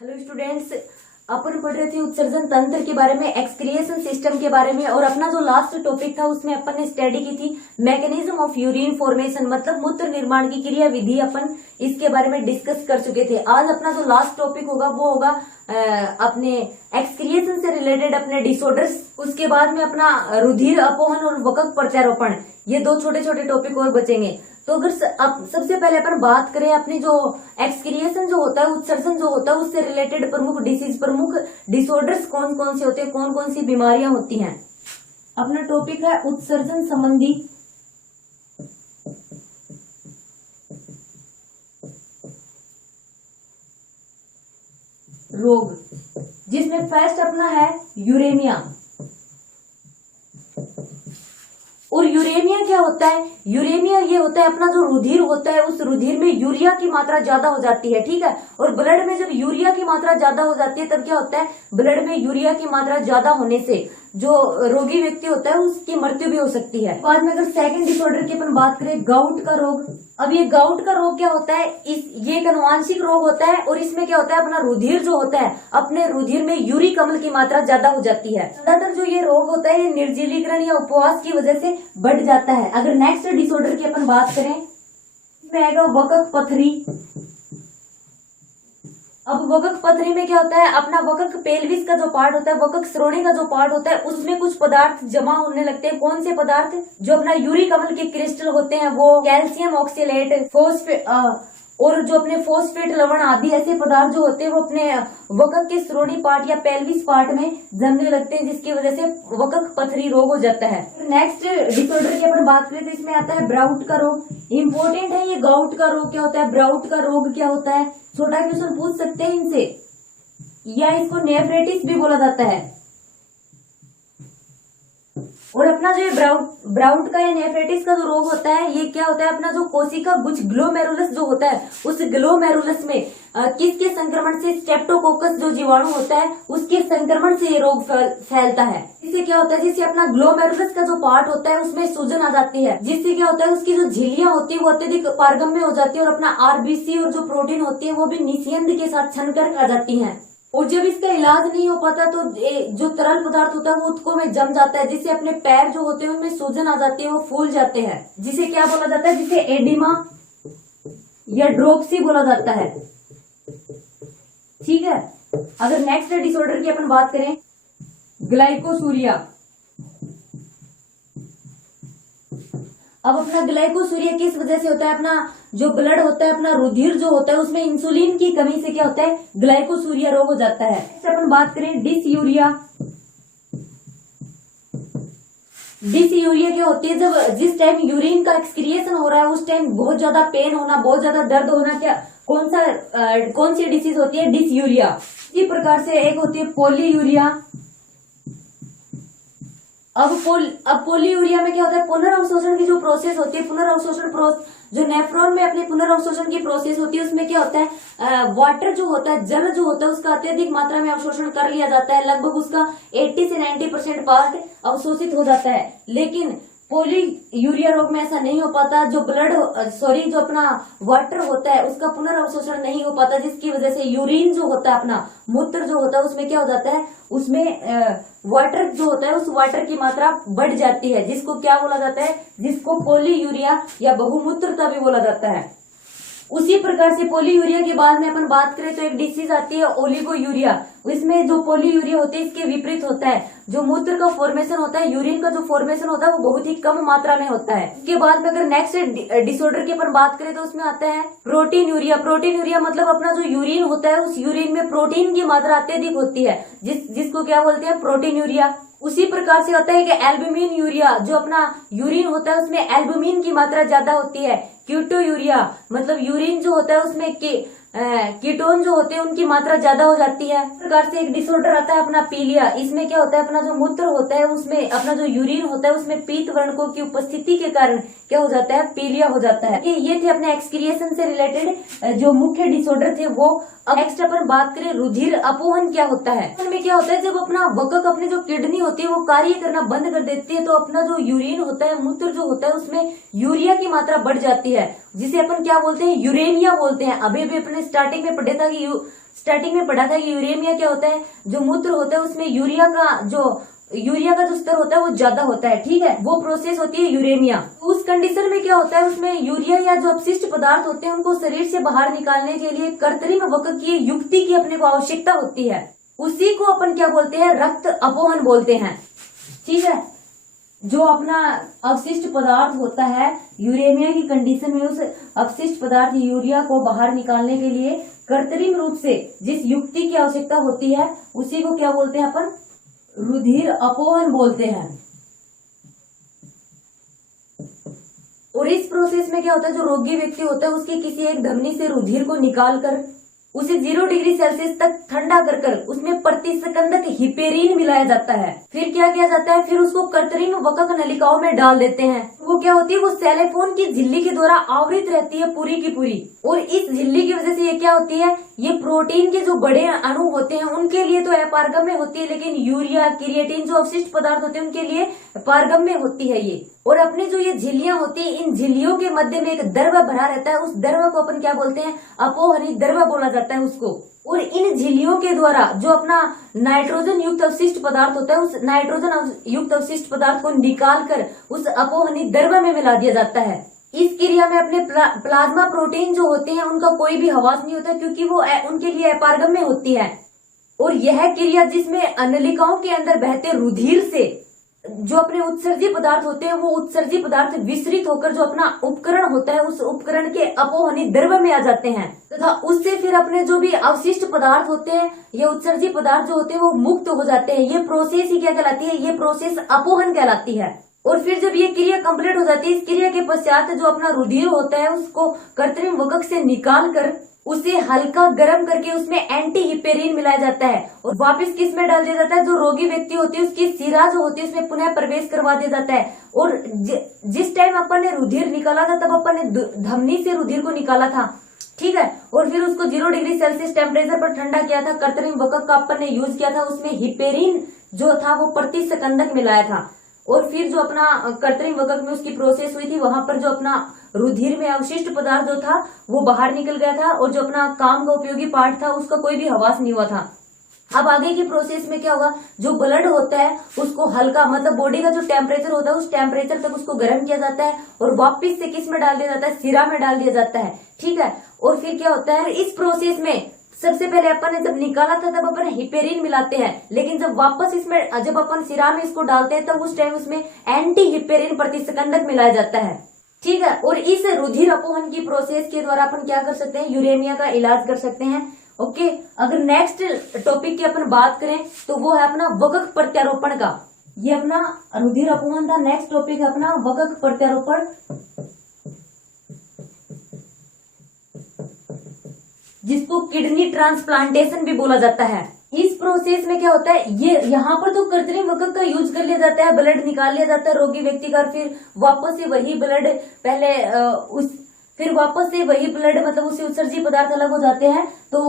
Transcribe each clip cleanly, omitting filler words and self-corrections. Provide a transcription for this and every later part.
Hello students, अपन पढ़ रहे थे उत्सर्जन तंत्र के बारे में, एक्सक्रिएशन सिस्टम के बारे में। और अपना जो लास्ट टॉपिक था उसमें अपन ने स्टडी की थी मैकेनिज्म ऑफ यूरिन फॉर्मेशन, मतलब मूत्र निर्माण की क्रिया विधि। अपन इसके बारे में डिस्कस कर चुके थे। आज अपना जो लास्ट टॉपिक होगा वो होगा अपने एक्सक्रिएशन से रिलेटेड अपने डिसऑर्डर्स। उसके बाद में अपना रुधिर अपोहन और वकक प्रत्यारोपण, ये दो छोटे छोटे टॉपिक और बचेंगे। तो अगर सबसे पहले अपन बात करें अपनी जो एक्सक्रिएशन जो होता है, उत्सर्जन जो होता है, उससे रिलेटेड प्रमुख डिसीज, प्रमुख डिसऑर्डर्स कौन कौन से होते हैं, कौन कौन सी बीमारियां होती हैं। अपना टॉपिक है उत्सर्जन संबंधी रोग, जिसमें फर्स्ट अपना है यूरेमिया। और यूरेमिया क्या होता है? यूरेमिया ये होता है अपना जो रुधिर होता है, उस रुधिर में यूरिया की मात्रा ज्यादा हो जाती है, ठीक है। और ब्लड में जब यूरिया की मात्रा ज्यादा हो जाती है तब क्या होता है, ब्लड में यूरिया की मात्रा ज्यादा होने से जो रोगी व्यक्ति होता है उसकी मृत्यु भी हो सकती है। बाद में अगर सेकंड डिसऑर्डर की अपन बात करें, गाउट का रोग। अब ये गाउट का रोग क्या होता है, ये एक अनुवांशिक रोग होता है। और इसमें क्या होता है, अपना रुधिर जो होता है, अपने रुधिर में यूरिक अम्ल की मात्रा ज्यादा हो जाती है। ज्यादातर जो ये रोग होता है ये निर्जलीकरण या उपवास की वजह से बढ़ जाता है। अगर नेक्स्ट डिसऑर्डर की अपन बात करें, इसमें आएगा वकक पथरी। अब वकक पथरी में क्या होता है, अपना वकक पेल्विस का जो पार्ट होता है, वकक श्रोणि का जो पार्ट होता है, उसमें कुछ पदार्थ जमा होने लगते हैं। कौन से पदार्थ? जो अपना यूरिक अम्ल के क्रिस्टल होते हैं, वो कैल्शियम ऑक्सीलेट, फोस्फेट और जो अपने फोस्फेट लवण आदि ऐसे पदार्थ जो होते हैं वो अपने वकक के श्रोणि पार्ट या पेल्विस पार्ट में जमने लगते हैं, जिसकी वजह से वकक पथरी रोग हो जाता है। नेक्स्ट डिसऑर्डर की अपन बात करें तो इसमें आता है ब्राउट का रोग। इम्पोर्टेंट है ये गाउट का रोग क्या होता है, ब्राउट का रोग क्या होता है, छोटा क्वेश्चन पूछ सकते हैं इनसे। या इसको नेफ्रेटिस भी बोला जाता है। और अपना जो ब्राउट का या नेफ्रेटिस का जो रोग होता है, ये क्या होता है, अपना जो कोशिका गुच्छ ग्लोमेरुलस जो होता है, उस ग्लोमेरुलस में किसके संक्रमण से, स्ट्रेप्टोकोकस जो जीवाणु होता है उसके संक्रमण से ये रोग फैलता है। इससे क्या होता है, जिससे अपना ग्लोमेरुलस का जो पार्ट होता है उसमें सूजन आ जाती है, जिससे क्या होता है, उसकी जो झिल्लियां होती है वो अत्यधिक पारगम्य हो जाती है। और अपना आरबीसी और जो प्रोटीन होती है वो भी निस्यंद के साथ छनकर आ जाती है। और जब इसका इलाज नहीं हो पाता तो जो तरल पदार्थ होता है वो उत्कों में जम जाता है, जिससे अपने पैर जो होते हैं उनमें सूजन आ जाती है, वो फूल जाते हैं, जिसे क्या बोला जाता है, जिसे एडिमा या ड्रोप्सी बोला जाता है, ठीक है। अगर नेक्स्ट डिसऑर्डर की अपन बात करें, ग्लाइकोसूरिया। अब अपना ग्लाइकोसूरिया किस वजह से होता है, अपना जो ब्लड होता है, अपना रुधिर जो होता है उसमें इंसुलिन की कमी से क्या होता है, ग्लाइकोसूरिया रोग हो जाता है। अपन बात करें डिसयूरिया। डिसयूरिया क्या होती है, जब जिस टाइम यूरिन का एक्सक्रिएशन हो रहा है उस टाइम बहुत ज्यादा पेन होना, बहुत ज्यादा दर्द होना, क्या कौन सी डिसीज होती है, डिसयूरिया। इसी प्रकार से एक होती है पोलीयूरिया। अब पोलीयूरिया में क्या होता है, पुनर्अवशोषण की जो प्रोसेस होती है, पुनर्अवशोषण जो नेफ्रॉन में अपने पुनर्अवशोषण की प्रोसेस होती है, उसमें क्या होता है, वाटर जो होता है, जल जो होता है, उसका अत्यधिक मात्रा में अवशोषण कर लिया जाता है। लगभग उसका 80 से 90% पार्ट अवशोषित हो जाता है। लेकिन पोलीयूरिया रोग में ऐसा नहीं हो पाता। जो जो अपना वाटर होता है उसका पुनर्अवशोषण नहीं हो पाता, जिसकी वजह से यूरिन जो होता है, अपना मूत्र जो होता है, उसमें क्या हो जाता है, उसमें वाटर जो होता है, उस वाटर की मात्रा बढ़ जाती है, जिसको क्या बोला जाता है, जिसको पोलीयूरिया या बहुमूत्रता भी बोला जाता है। उसी प्रकार से पोलीयूरिया के बाद में अपन बात करें तो एक डिसीज आती है ओलिगोयूरिया। इसमें जो पोलीयूरिया होती है इसके विपरीत होता है, जो मूत्र का फॉर्मेशन होता है, यूरिन का जो फॉर्मेशन होता है वो बहुत ही कम मात्रा में होता है। इसके बाद में अगर नेक्स्ट डिसऑर्डर की अपन बात करें तो उसमें आता है प्रोटीन यूरिया। प्रोटीन यूरिया मतलब अपना जो यूरिन होता है उस यूरिन में प्रोटीन की मात्रा अत्यधिक होती है, जिसको क्या बोलते हैं, प्रोटीन यूरिया। उसी प्रकार से होता है कि एल्बुमिन यूरिया, जो अपना यूरिन होता है उसमें एल्बुमिन की मात्रा ज्यादा होती है। कीटो यूरिया मतलब यूरिन जो होता है उसमें कीटोन जो होते हैं उनकी मात्रा ज्यादा हो जाती है। इस प्रकार से एक डिसऑर्डर आता है अपना पीलिया। इसमें क्या होता है, अपना जो मूत्र होता है उसमें, अपना जो यूरिन होता है उसमें पीत वर्णकों की उपस्थिति के कारण क्या हो जाता है, पीलिया हो जाता है। ये थे अपने एक्सक्रिएशन से रिलेटेड जो मुख्य डिसऑर्डर थे वो। अब नेक्स्ट अपन बात करें रुधिर अपोहन क्या होता है। इसमें क्या होता है, जब अपना वकक, अपने जो किडनी होती है वो कार्य करना बंद कर देती है, तो अपना जो यूरिन होता है, मूत्र जो होता है, उसमें यूरिया की मात्रा बढ़ जाती है, जिसे अपन क्या बोलते हैं, यूरेमिया बोलते हैं। अभी अपने स्टार्टिंग में पढ़े था कि स्टार्टिंग में पढ़ा था कि यूरेमिया क्या होता है, जो मूत्र होता है उसमें यूरिया का जो स्तर होता है वो ज्यादा होता है, ठीक है, वो प्रोसेस होती है यूरेमिया। उस कंडीशन में क्या होता है, उसमें यूरिया या जो अपशिष्ट पदार्थ होते हैं उनको शरीर से बाहर निकालने के लिए कृत्रिम वक्कीय युक्ति की अपने को आवश्यकता होती है। उसी को अपन क्या बोलते हैं, रक्त अपोहन बोलते हैं, ठीक है। जो अपना अवशिष्ट पदार्थ होता है यूरेमिया की कंडीशन में, उस अपशिष्ट पदार्थ यूरिया को बाहर निकालने के लिए कृत्रिम रूप से जिस युक्ति की आवश्यकता होती है उसी को क्या बोलते हैं अपन, रुधिर अपोहन बोलते हैं। और इस प्रोसेस में क्या होता है, जो रोगी व्यक्ति होता है उसकी किसी एक धमनी से रुधिर को निकालकर उसे 0 डिग्री सेल्सियस तक ठंडा कर उसमें प्रति सेकंड हिपेरिन मिलाया जाता है। फिर क्या किया जाता है, फिर उसको कृत्रिम वक्क नलिकाओं में डाल देते हैं। वो क्या होती है, वो सेलेफोन की झिल्ली के द्वारा आवृत रहती है पूरी की पूरी। और इस झिल्ली की वजह से ये क्या होती है, ये प्रोटीन के जो बड़े अणु होते हैं उनके लिए तो अपारगम्य होती है, लेकिन यूरिया क्रिएटिन जो अवशिष्ट पदार्थ होते हैं उनके लिए पारगम्य होती है ये। और अपनी जो ये झिल्लियां होती है, इन झिल्लियों के मध्य में एक द्रव भरा रहता है, उस द्रव को अपन क्या बोलते हैं, अपोहनी द्रव बोला जाता है उसको। और इन झिल्लियों के द्वारा जो अपना नाइट्रोजन युक्त अवशिष्ट पदार्थ होता है, उस नाइट्रोजन युक्त अवशिष्ट पदार्थ को निकालकर उस अपोहनी द्रव में मिला दिया जाता है। इस क्रिया में अपने प्लाज्मा प्रोटीन जो होते हैं उनका कोई भी हवास नहीं होता, क्योंकि वो उनके लिए अपारगम्य होती है। और यह क्रिया जिसमें नलिकाओं के अंदर बहते रुधिर से जो अपने उत्सर्जी पदार्थ होते हैं, वो उत्सर्जी पदार्थ विसरित होकर जो अपना उपकरण होता है उस उपकरण के अपोहनी द्रव में आ जाते हैं, तथा उससे फिर अपने जो भी अवशिष्ट पदार्थ होते हैं या उत्सर्जी पदार्थ जो होते हैं वो मुक्त हो जाते हैं। ये प्रोसेस ही क्या कहलाती है, ये प्रोसेस अपोहन कहलाती है। और फिर जब ये क्रिया कंप्लीट हो जाती है, इस क्रिया के पश्चात जो अपना रुधिर होता है उसको कृत्रिम वक्क से निकाल कर उसे हल्का गर्म करके उसमें एंटी हिपेरिन मिलाया जाता है और वापस किस में डाल दिया जाता है, जो रोगी व्यक्ति होती है उसकी सिरा जो होती है उसमें पुनः प्रवेश करवा दिया जाता है। और जिस टाइम अपन ने रुधिर निकाला था तब अपन ने धमनी से रुधिर को निकाला था, ठीक है। और फिर उसको 0 डिग्री सेल्सियस टेम्परेचर पर ठंडा किया था, कृत्रिम वक्क का अपन ने यूज किया था, उसमें हिपेरिन जो था वो प्रति सेकंड मिलाया था। और फिर जो अपना कृत्रिम वक्क में उसकी प्रोसेस हुई थी, वहां पर जो अपना रुधिर में अवशिष्ट पदार्थ जो था वो बाहर निकल गया था और जो अपना काम का उपयोगी पार्ट था उसका कोई भी हवास नहीं हुआ था। अब आगे की प्रोसेस में क्या होगा, जो ब्लड होता है उसको हल्का मतलब बॉडी का जो टेम्परेचर होता है उस टेम्परेचर तक उसको गर्म किया जाता है और वापस से किस में डाल दिया जाता है, सिरा में डाल दिया जाता है, ठीक है। और फिर क्या होता है, इस प्रोसेस में सबसे पहले अपन ने जब निकाला था तब अपन हिपेरिन मिलाते हैं, लेकिन जब वापस इसमें जब अपन सिरा में इसको डालते हैं तब उस टाइम उसमें एंटी हिपेरिन प्रति सेकंड मिलाया जाता है, ठीक है। और इस रुधिर अपोहन की प्रोसेस के द्वारा अपन क्या कर सकते हैं, यूरेमिया का इलाज कर सकते हैं, ओके। अगर नेक्स्ट टॉपिक की अपन बात करें तो वो है अपना वक्क प्रत्यारोपण का। ये अपना रुधिर अपोहन था, नेक्स्ट टॉपिक है अपना वक्क प्रत्यारोपण, जिसको किडनी ट्रांसप्लांटेशन भी बोला जाता है। इस प्रोसेस में क्या होता है, ये यहाँ पर तो कृत्रिम वक्क का यूज कर लिया जाता है, ब्लड निकाल लिया जाता है रोगी व्यक्ति का, फिर वापस से वही ब्लड फिर वापस से वही ब्लड मतलब उससे उत्सर्जी पदार्थ अलग हो जाते हैं तो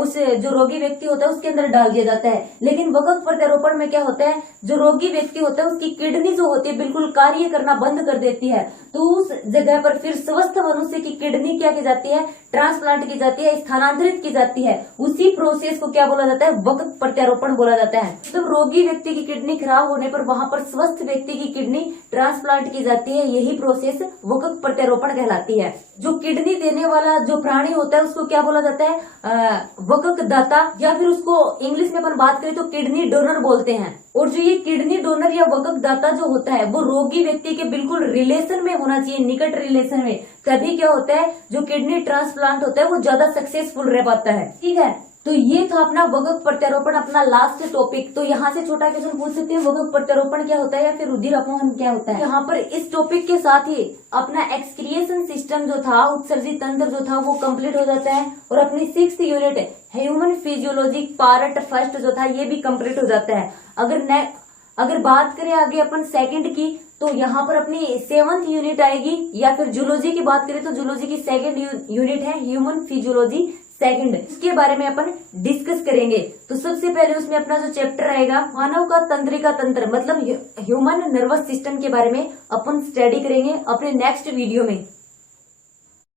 उस जो रोगी व्यक्ति होता है उसके अंदर डाल दिया जाता है। लेकिन वक्क प्रत्यारोपण में क्या होता है, जो रोगी व्यक्ति होता है उसकी किडनी जो होती है बिल्कुल कार्य करना बंद कर देती है, तो उस जगह पर फिर स्वस्थ मनुष्य की किडनी क्या की जाती है, ट्रांसप्लांट की जाती है, स्थानांतरित की जाती है। उसी प्रोसेस को क्या बोला जाता है, वक्क प्रत्यारोपण बोला जाता है। मतलब रोगी व्यक्ति की किडनी खराब होने पर वहां पर स्वस्थ व्यक्ति की किडनी ट्रांसप्लांट की जाती है, यही प्रोसेस वक्क प्रत्यारोपण कहलाती है। जो किडनी देने वाला जो प्राणी होता है उसको क्या बोला जाता है, वक्क दाता, या फिर उसको इंग्लिश में अपन बात करें तो किडनी डोनर बोलते हैं। और जो ये किडनी डोनर या वक्क दाता जो होता है वो रोगी व्यक्ति के बिल्कुल रिलेशन में होना चाहिए, निकट रिलेशन में, तभी क्या होता है जो किडनी ट्रांसप्लांट होता है वो ज्यादा सक्सेसफुल रह पाता है, ठीक है। तो ये था अपना वक्क प्रत्यारोपण, अपना लास्ट टॉपिक। तो यहाँ से छोटा क्वेश्चन पूछ सकते हैं, वक्क प्रत्यारोपण क्या होता है या फिर रुधिर अपोहन क्या होता है। यहाँ पर इस टॉपिक के साथ ही अपना एक्सक्रिएशन सिस्टम जो था, उत्सर्जी तंत्र जो था वो कंप्लीट हो जाता है और अपनी 6th unit human physiology part first जो था ये भी कंप्लीट हो जाता है। अगर बात करें आगे अपन 2nd की, तो यहाँ पर अपनी 7th यूनिट आएगी, या फिर जूलॉजी की बात करें तो जूलॉजी की 2nd यूनिट है ह्यूमन फिजियोलॉजी 2nd, इसके बारे में अपन डिस्कस करेंगे। तो सबसे पहले उसमें अपना जो चैप्टर आएगा मानव का तंत्रिका तंत्र मतलब ह्यूमन नर्वस सिस्टम के बारे में अपन स्टडी करेंगे अपने नेक्स्ट वीडियो में।